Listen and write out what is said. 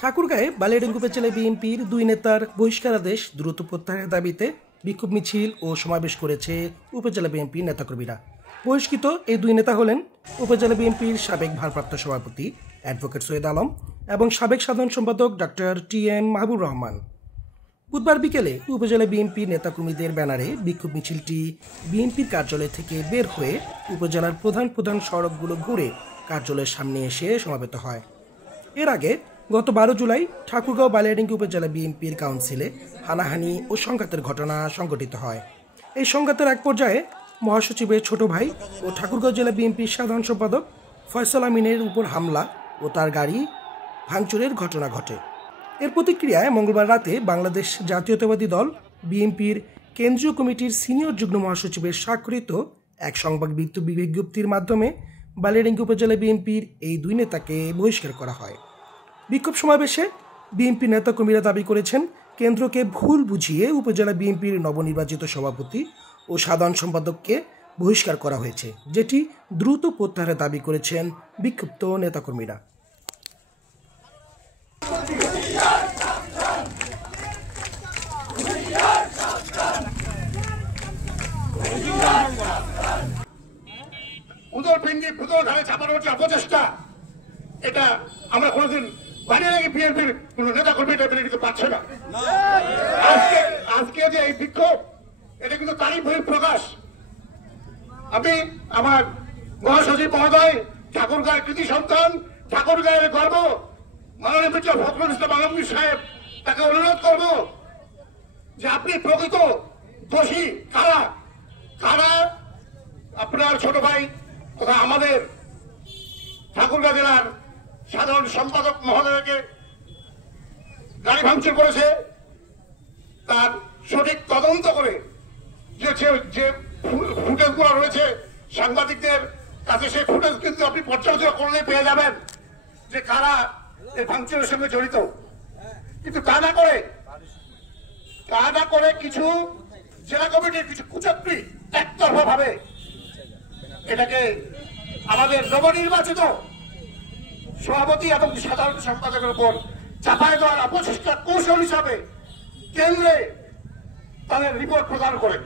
ঠাকুরগাঁয়ে বালিয়াডাঙ্গি উপজেলা বিএনপির দুই নেতার বহিষ্কারাদেশ দ্রুত প্রত্যাহারের দাবিতে বিক্ষোভ মিছিল ও সমাবেশ করেছে উপজেলা বিএনপির নেতাকর্মীরা। বহিষ্কৃত এই দুই নেতা হলেন উপজেলা বিএনপির সাবেক ভারপ্রাপ্ত সভাপতি অ্যাডভোকেট সৈয়দ আলম এবং সাবেক সাধারণ সম্পাদক ডক্টর টি.এম. মাহবুবুর রহমান। বুধবার বিকেলে উপজেলা বিএনপির নেতাকর্মীদের ব্যানারে বিক্ষোভ মিছিলটি বিএনপির কার্যালয় থেকে বের হয়ে উপজেলার প্রধান প্রধান সড়কগুলো ঘুরে কার্যালয়ের সামনে এসে সমাবেত হয়। এর আগে গত 12 জুলাই ঠাকুরগাঁও বালিয়াডাঙ্গি উপজেলা বিএনপির কাউন্সিলে হানাহানি ও সংঘাতের ঘটনা সংঘটিত হয়। এই সংঘাতের এক পর্যায়ে মহাসচিবের ছোট ভাই ও ঠাকুরগাঁও জেলা বিএনপির সাধারণ সম্পাদক ফয়সাল আমিনের উপর হামলা ও তার গাড়ি ভাঙচুরের ঘটনা ঘটে। এর প্রতিক্রিয়ায় মঙ্গলবার রাতে বাংলাদেশ জাতীয়তাবাদী দল বিএনপির কেন্দ্রীয় কমিটির সিনিয়র যুগ্ম মহাসচিবের স্বাক্ষরিত এক সংবাদ বিজ্ঞপ্তির মাধ্যমে বালিয়াডাঙ্গি উপজেলা বিএনপির এই দুই নেতাকে বহিষ্কার করা হয়। বিক্ষোভ সমাবেশে বিএনপি নেতাকর্মীরা দাবি করেছেন, কেন্দ্রকে ভুল বুঝিয়ে উপজেলা বিএনপির নবনির্বাচিত সভাপতি ও সাধারণ সম্পাদককে বহিষ্কার করা হয়েছে, যেটি দ্রুত প্রত্যাহারের দাবি করেছেন বিক্ষুব্ধ নেতাকর্মীরা। উদরপিণ্ডি ভূতল ধারে চাপানোর যে অপচেষ্টা, এটা আমরা কোনোদিন বালিয়াডাঙ্গি বিএনপির কোন নেতা কর্মী এটা মেনে নিতে পারছে না। আজকে যে এই বিক্ষোভ, এটা কিন্তু তারই বহিঃপ্রকাশ। আমি আমার মহাসচিব মহোদয়, ঠাকুরগাঁয়ের কৃতি সন্তান, ঠাকুরগাঁয়ের গর্ব মাননীয় মির্জা ফখরুল ইসলাম আলমগীর সাহেব, তাকে অনুরোধ করব যে আপনি প্রকৃত দোষী কারা কারা আপনার ছোট ভাই তথা আমাদের ঠাকুরগাঁও জেলার সাধারণ সম্পাদক মহোদয়কে গাড়ি ভাঙচুর করেছে, তার সঠিক তদন্ত করে যে ফুটেজগুলো রয়েছে সাংবাদিকদের কাছে, সেই ফুটেজ কিন্তু আপনি পর্যালোচনা করলে পেয়ে যাবেন যে কারা এই ভাঙচুরের সঙ্গে জড়িত। কিন্তু তা না করে কিছু জেলা কমিটির কিছু কুচক্রী একতরফা ভাবে এটাকে আমাদের নবনির্বাচিত সভাপতি এবং সাধারণ সম্পাদকের উপর চাপায় দেওয়ার অপচেষ্টার কৌশল হিসাবে কেন্দ্রে তাদের রিপোর্ট প্রদান করে